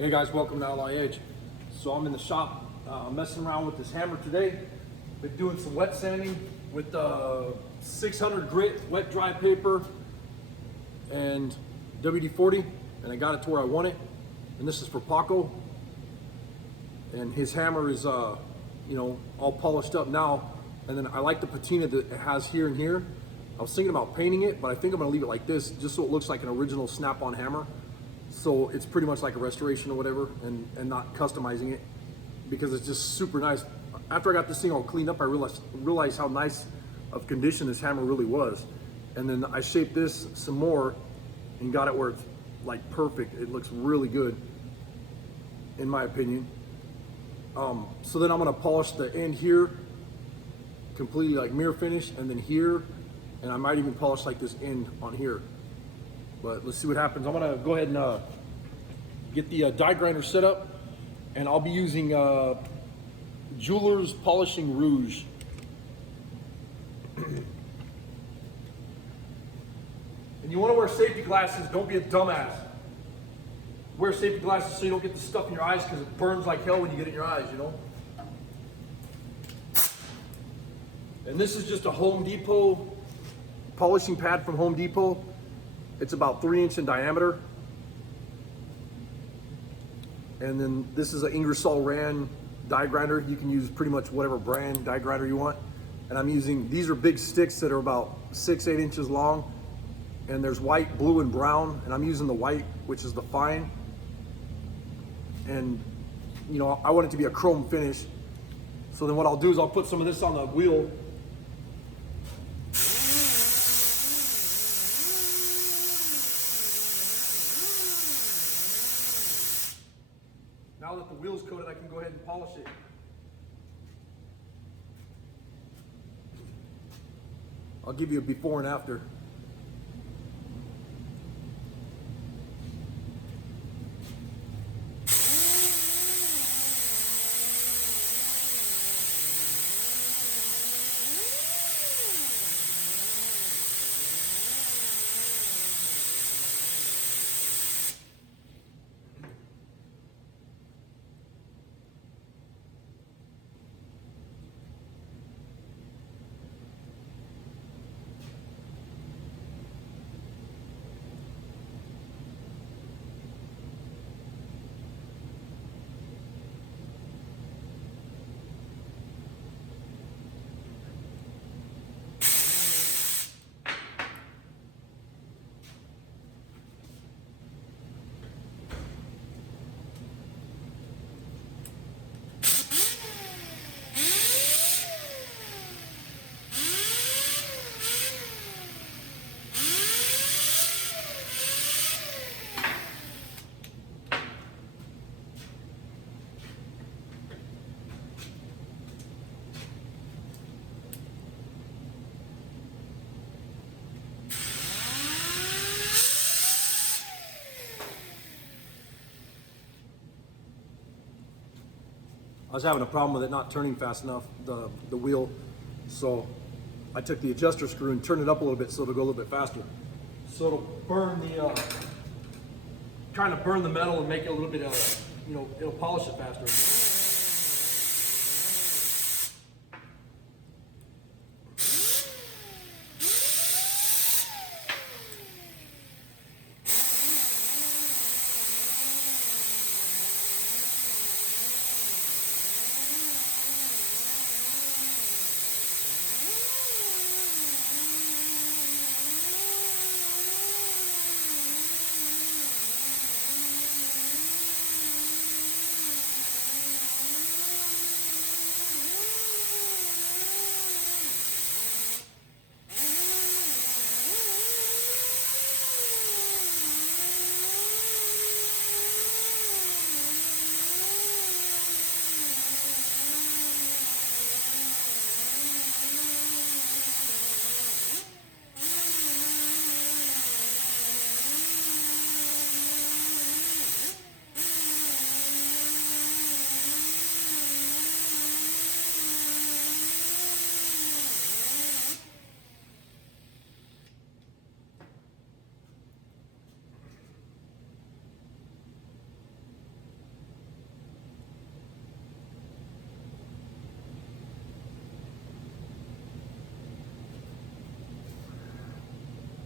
Hey guys, welcome to Outlaw Edge. So I'm in the shop messing around with this hammer today. Been doing some wet sanding with 600 grit wet dry paper and WD-40, and I got it to where I want it. And this is for Paco. And his hammer is all polished up now. And then I like the patina that it has here and here. I was thinking about painting it, but I think I'm gonna leave it like this just so it looks like an original snap-on hammer. So it's pretty much like a restoration or whatever, and not customizing it, because it's just super nice. After I got this thing all cleaned up, I realized how nice of condition this hammer really was. And then I shaped this some more and got it where it's like perfect. It looks really good, in my opinion. So then I'm gonna polish the end here, completely like mirror finish, and then here, and I might even polish like this end on here. But let's see what happens. I'm gonna go ahead and get the die grinder set up, and I'll be using Jeweler's Polishing Rouge. And you wanna wear safety glasses, don't be a dumbass. Wear safety glasses so you don't get the stuff in your eyes, because it burns like hell when you get it in your eyes, you know? And this is just a Home Depot polishing pad from Home Depot. It's about 3 inch in diameter. And then this is an Ingersoll Rand die grinder. You can use pretty much whatever brand die grinder you want. And I'm using, these are big sticks that are about 6-8 inches long. And there's white, blue, and brown. And I'm using the white, which is the fine. And I want it to be a chrome finish. So then what I'll do is I'll put some of this on the wheel. Now that the wheel's coated, I can go ahead and polish it. I'll give you a before and after. I was having a problem with it not turning fast enough, the wheel. So I took the adjuster screw and turned it up a little bit so it'll go a little bit faster. So it'll burn kind of burn the metal and make it a little bit, it'll polish it faster.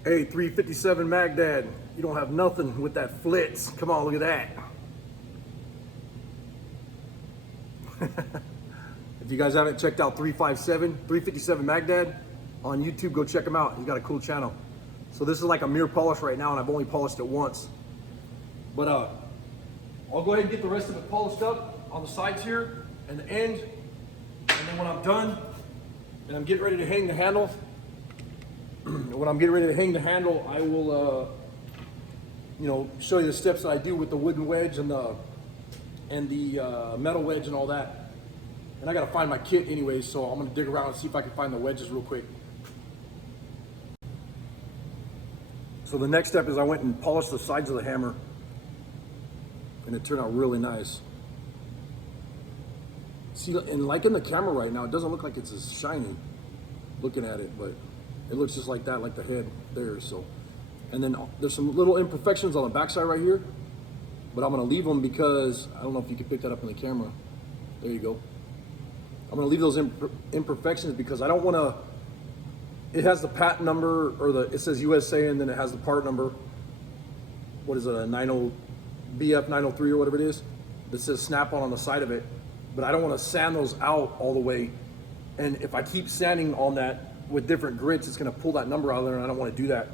Hey, 357 Magdad, you don't have nothing with that flitz. Come on, look at that. If you guys haven't checked out 357 Magdad on YouTube, go check him out. He's got a cool channel. So this is like a mirror polish right now, and I've only polished it once. But I'll go ahead and get the rest of it polished up on the sides here and the end. And then when I'm done and I'm getting ready to hang the handle, I will, you know, show you the steps that I do with the wooden wedge and the metal wedge and all that. And I gotta find my kit anyway, so I'm gonna dig around and see if I can find the wedges real quick. So the next step is I went and polished the sides of the hammer, and it turned out really nice. See, and like in the camera right now, it doesn't look like it's as shiny looking at it, but it looks just like that, like the head there. So, and then there's some little imperfections on the backside right here, but I'm gonna leave them because I don't know if you can pick that up in the camera. There you go. I'm gonna leave those imperfections because I don't wanna, it has the patent number, or it says USA, and then it has the part number. What is it, a 90 BF 903 or whatever it is, that says Snap-on on the side of it. But I don't wanna sand those out all the way. And if I keep sanding on that with different grits, it's gonna pull that number out of there, and I don't wanna do that.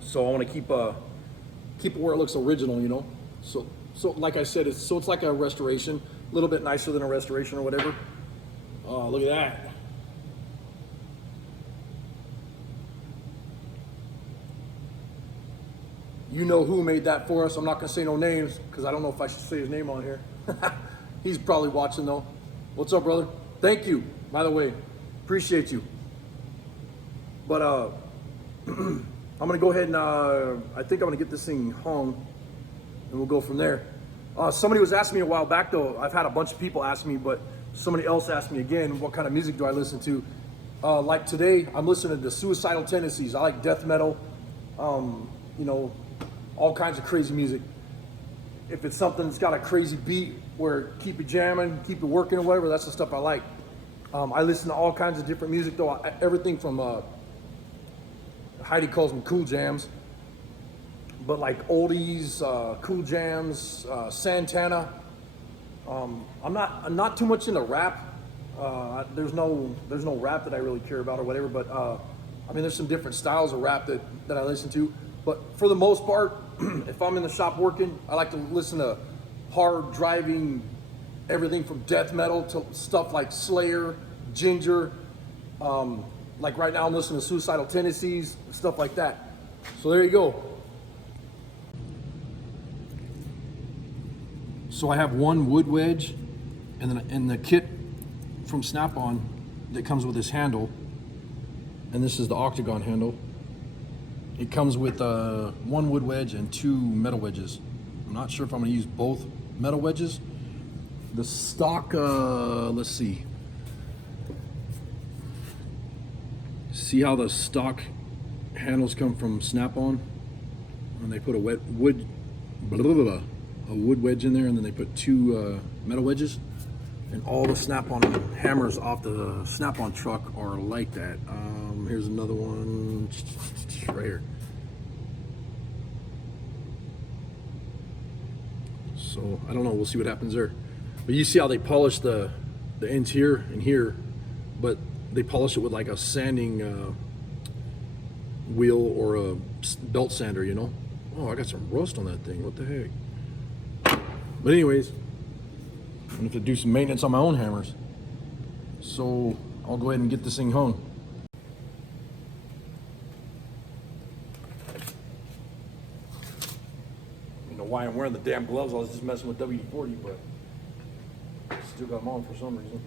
So I wanna keep it where it looks original, you know? So like I said, it's like a restoration, a little bit nicer than a restoration or whatever. Oh, look at that. You know who made that for us. I'm not gonna say no names because I don't know if I should say his name on here. He's probably watching though. What's up, brother? Thank you, by the way. Appreciate you. But I'm gonna go ahead and I think I'm gonna get this thing hung, and we'll go from there. Somebody was asking me a while back though. I've had a bunch of people ask me, but somebody else asked me again, what kind of music do I listen to? Like today, I'm listening to Suicidal Tendencies. I like death metal, you know, all kinds of crazy music. If it's something that's got a crazy beat where keep it jamming, keep it working or whatever, that's the stuff I like. I listen to all kinds of different music though, everything from, Heidi calls them cool jams, but like oldies, cool jams, Santana. I'm not too much into rap. There's no rap that I really care about or whatever, but I mean, there's some different styles of rap that I listen to. But for the most part, if I'm in the shop working, I like to listen to hard driving, everything from death metal to stuff like Slayer, Ginger. Like right now I'm listening to Suicidal Tendencies, stuff like that. So there you go. So I have one wood wedge, and then in the kit from Snap-on that comes with this handle, and this is the octagon handle. It comes with one wood wedge and two metal wedges. I'm not sure if I'm gonna use both metal wedges. The stock, let's see. See how the stock handles come from Snap-on? And they put a wood wedge in there, and then they put two metal wedges. And all the Snap-on hammers off the Snap-on truck are like that. Here's another one right here. So I don't know, we'll see what happens there. But you see how they polish the ends here and here, but they polish it with like a sanding wheel or a belt sander, you know? Oh, I got some rust on that thing, what the heck? But anyways, I'm gonna have to do some maintenance on my own hammers. So I'll go ahead and get this thing hung. You know why I'm wearing the damn gloves? I was just messing with WD-40, but still got them on for some reason.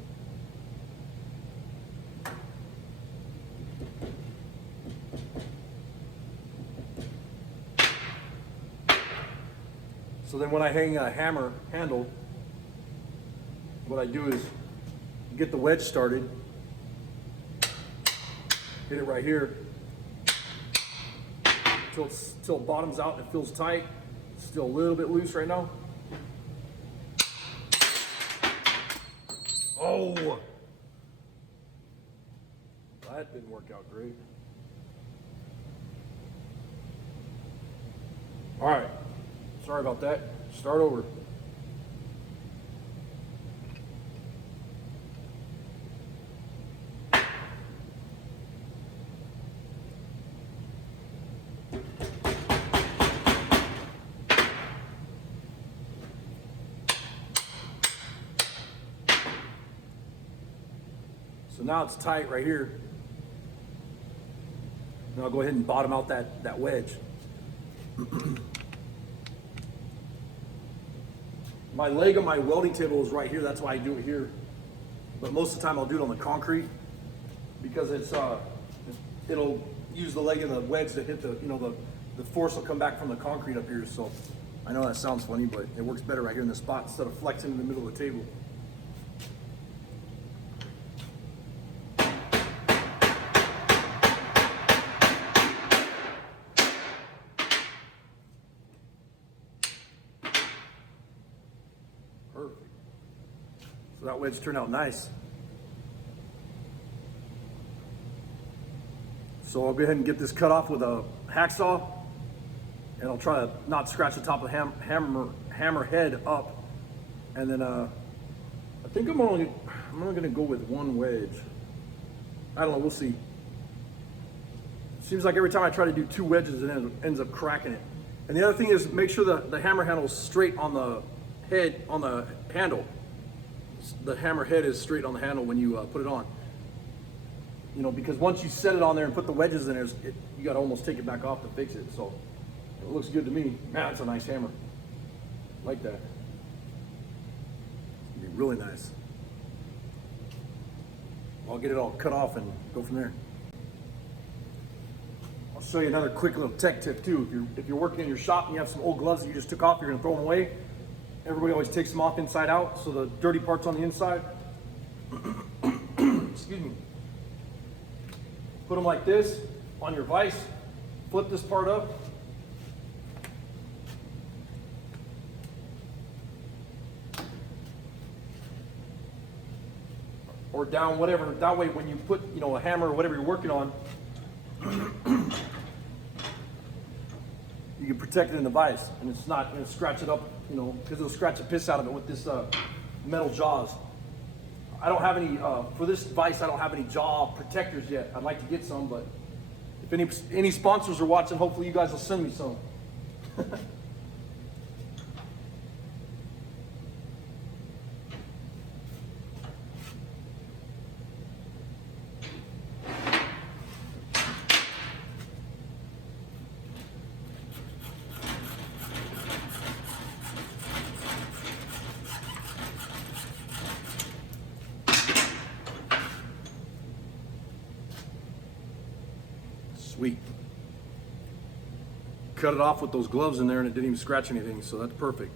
So then when I hang a hammer handle, what I do is get the wedge started, hit it right here, till it bottoms out and it feels tight. It's still a little bit loose right now. Oh! That didn't work out great. All right, sorry about that. Start over. So now it's tight right here. Now I'll go ahead and bottom out that wedge. My leg on my welding table is right here. That's why I do it here. But most of the time I'll do it on the concrete because it'll use the leg of the wedge to hit the force will come back from the concrete up here. So I know that sounds funny, but it works better right here in the spot instead of flexing in the middle of the table. Perfect. So that wedge turned out nice. So I'll go ahead and get this cut off with a hacksaw, and I'll try to not scratch the top of the hammer head up. And then I think I'm only gonna go with one wedge. I don't know, we'll see. Seems like every time I try to do two wedges, it ends up cracking it. And the other thing is make sure the hammer handle is straight on the head, on the handle. The hammer head is straight on the handle when you put it on. You know, because once you set it on there and put the wedges in there, you got to almost take it back off to fix it. So it looks good to me. Man, that's a nice hammer. Like that. It'd be really nice. I'll get it all cut off and go from there. I'll show you another quick little tech tip too. If you're working in your shop and you have some old gloves that you just took off, you're gonna throw them away. Everybody always takes them off inside out, so the dirty part's on the inside. Excuse me. Put them like this on your vise. Flip this part up. Or down, whatever. That way when you put, a hammer or whatever you're working on, you can protect it in the vise, and it's not going to scratch it up, because it'll scratch the piss out of it with this metal jaws. I don't have any, for this vise, I don't have any jaw protectors yet. I'd like to get some, but if any sponsors are watching, hopefully you guys will send me some. Sweet. Cut it off with those gloves in there and it didn't even scratch anything, so that's perfect.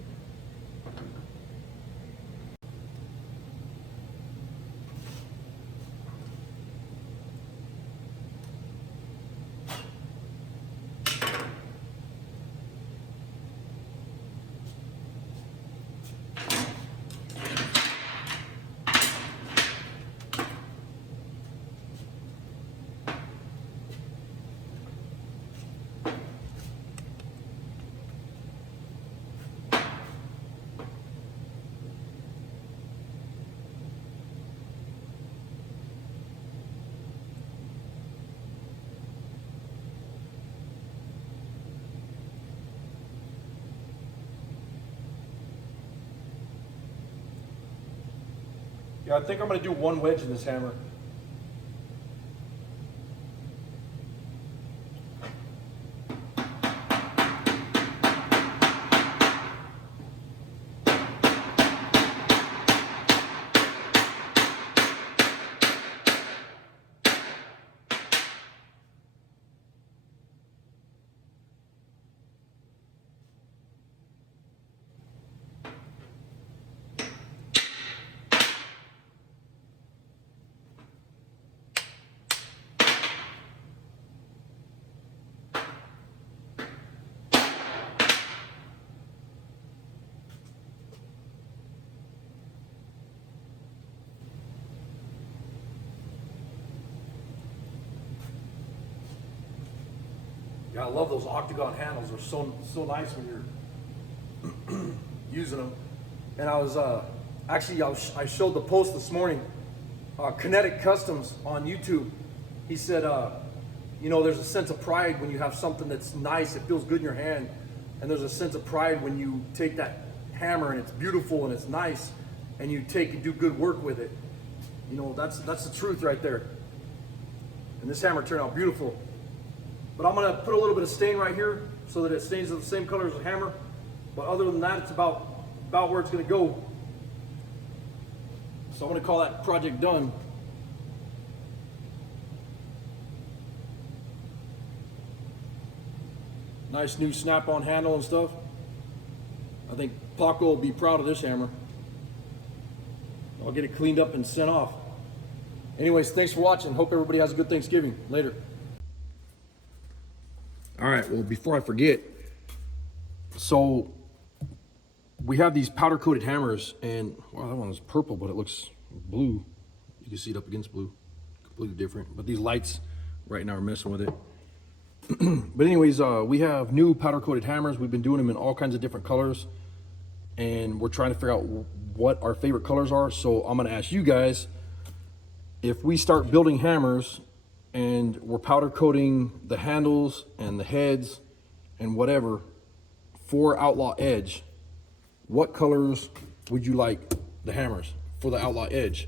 Yeah, I think I'm going to do one wedge in this hammer. Yeah, I love those octagon handles. They're so nice when you're using them. And I was actually I showed the post this morning. Kinetic Customs on YouTube. He said, you know, there's a sense of pride when you have something that's nice. It feels good in your hand, and there's a sense of pride when you take that hammer and it's beautiful and it's nice, and you take and do good work with it. You know, that's the truth right there. And this hammer turned out beautiful. But I'm gonna put a little bit of stain right here so that it stains the same color as the hammer. But other than that, it's about where it's gonna go. So I'm gonna call that project done. Nice new snap-on handle and stuff. I think Paco will be proud of this hammer. I'll get it cleaned up and sent off. Anyways, thanks for watching. Hope everybody has a good Thanksgiving. Later. All right, well, before I forget, so we have these powder coated hammers, and wow, that one is purple, but it looks blue. You can see it up against blue, completely different. But these lights right now are messing with it. But anyways, we have new powder coated hammers. We've been doing them in all kinds of different colors, and we're trying to figure out what our favorite colors are. So I'm gonna ask you guys, if we start building hammers and we're powder coating the handles and the heads and whatever for Outlaw Edge, what colors would you like the hammers for the Outlaw Edge?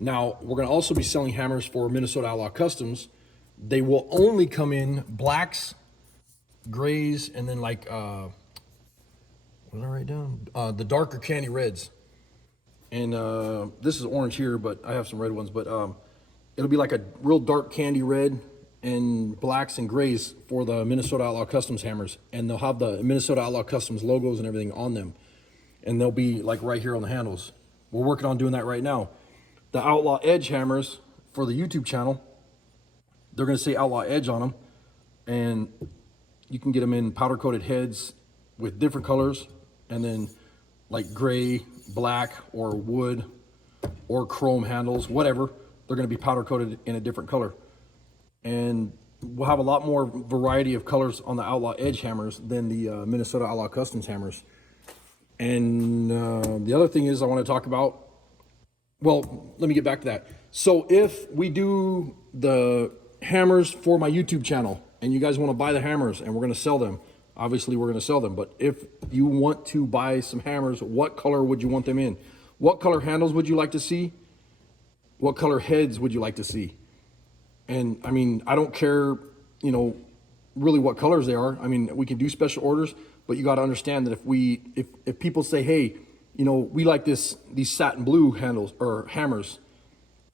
Now, we're gonna also be selling hammers for Minnesota Outlaw Customs. They will only come in blacks, grays, and then like, what did I write down? The darker candy reds. And this is orange here, but I have some red ones, but it'll be like a real dark candy red and blacks and grays for the Minnesota Outlaw Customs hammers. And they'll have the Minnesota Outlaw Customs logos and everything on them. And they'll be like right here on the handles. We're working on doing that right now. The Outlaw Edge hammers for the YouTube channel, they're gonna say Outlaw Edge on them. And you can get them in powder coated heads with different colors, and then like gray, black, or wood, or chrome handles, whatever. They're gonna be powder coated in a different color. And we'll have a lot more variety of colors on the Outlaw Edge hammers than the Minnesota Outlaw Customs hammers. And the other thing is I wanna talk about, well, let me get back to that. So if we do the hammers for my YouTube channel and you guys wanna buy the hammers and we're gonna sell them, obviously we're gonna sell them, but if you want to buy some hammers, what color would you want them in? What color handles would you like to see? What color heads would you like to see? And I mean, I don't care, you know, really what colors they are. I mean, we can do special orders, but you gotta understand that if people say, hey, you know, we like these satin blue handles or hammers,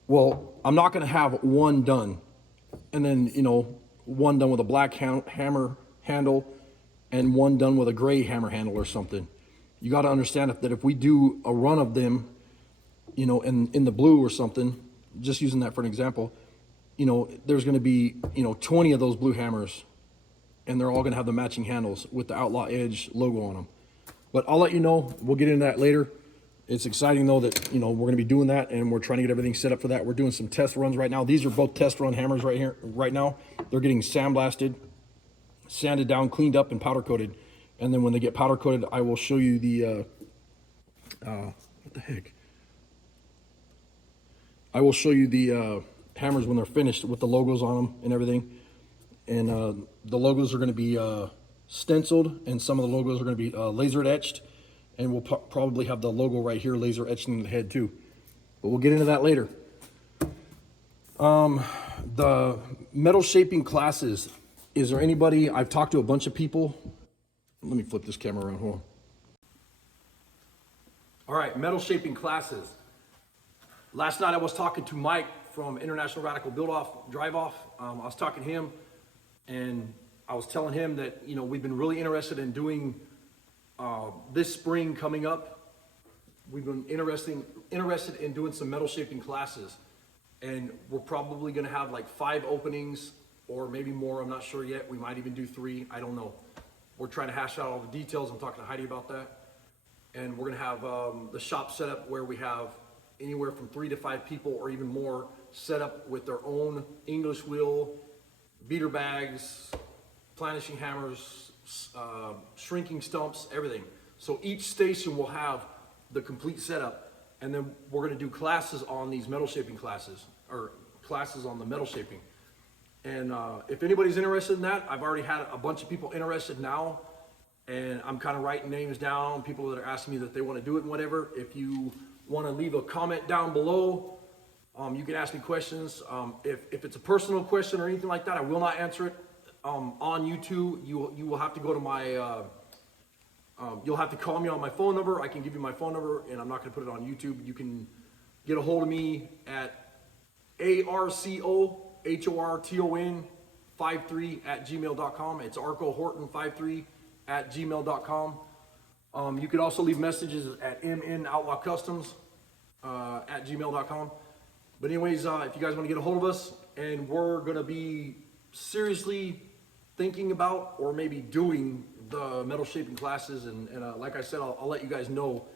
well, I'm not gonna have one done and then, you know, one done with a black hammer handle and one done with a gray hammer handle or something. You got to understand that if we do a run of them, you know, in the blue or something, just using that for an example, you know, there's going to be, you know, 20 of those blue hammers, and they're all going to have the matching handles with the Outlaw Edge logo on them. But I'll let you know. We'll get into that later. It's exciting though that, you know, we're going to be doing that, and we're trying to get everything set up for that. We're doing some test runs right now. These are both test run hammers right now. They're getting sandblasted, sanded down, cleaned up, and powder coated. And then when they get powder coated, I will show you the what the heck? I will show you the hammers when they're finished with the logos on them and everything. And the logos are going to be stenciled, and some of the logos are going to be laser etched. And we'll probably have the logo right here laser etched in the head too. But we'll get into that later. The metal shaping classes. Is there anybody, I've talked to a bunch of people. Let me flip this camera around, hold on. All right, metal shaping classes. Last night I was talking to Mike from International Radical Build-Off, Drive-Off. I was talking to him, and I was telling him that, you know, we've been really interested in doing this spring coming up. We've been interested in doing some metal shaping classes, and we're probably gonna have like 5 openings or maybe more. I'm not sure yet. We might even do 3, I don't know. We're trying to hash out all the details. I'm talking to Heidi about that. And we're gonna have the shop set up where we have anywhere from 3 to 5 people or even more set up with their own English wheel, beater bags, planishing hammers, shrinking stumps, everything. So each station will have the complete setup, and then we're gonna do classes on these metal shaping classes, or classes on the metal shaping. And if anybody's interested in that, I've already had a bunch of people interested now, and I'm kind of writing names down, people that are asking me that they want to do it and whatever. If you want to leave a comment down below, you can ask me questions. If it's a personal question or anything like that, I will not answer it on YouTube. You will have to go to my, you'll have to call me on my phone number. I can give you my phone number, and I'm not going to put it on YouTube. You can get a hold of me at arcohorton53@gmail.com. It's arcohorton53@gmail.com. You could also leave messages at mnoutlaw@gmail.com. But anyways, if you guys want to get a hold of us, and we're going to be seriously thinking about or maybe doing the metal shaping classes, and like I said, I'll let you guys know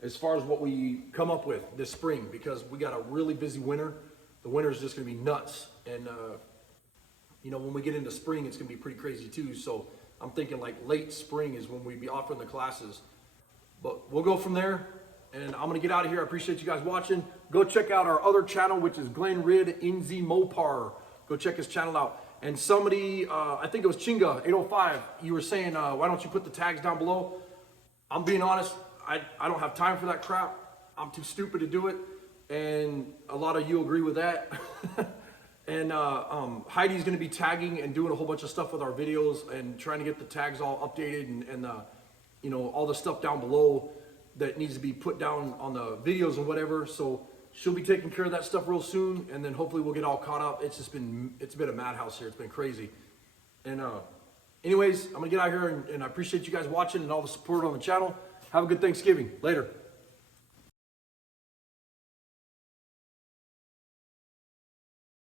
as far as what we come up with this spring, because we got a really busy winter. The winter is just going to be nuts, and you know, when we get into spring, it's going to be pretty crazy too. So I'm thinking like late spring is when we be offering the classes. But we'll go from there, and I'm going to get out of here. I appreciate you guys watching. Go check out our other channel, which is Glenn Rid NZ Mopar. Go check his channel out. And somebody, I think it was Chinga 805, you were saying, why don't you put the tags down below? I'm being honest, I don't have time for that crap. I'm too stupid to do it. And a lot of you agree with that. And Heidi's gonna be tagging and doing a whole bunch of stuff with our videos and trying to get the tags all updated, and you know, all the stuff down below that needs to be put down on the videos and whatever. So she'll be taking care of that stuff real soon, and then hopefully we'll get all caught up. It's been a madhouse here. It's been crazy. And anyways, I'm gonna get out here, and I appreciate you guys watching and all the support on the channel. Have a good Thanksgiving. Later.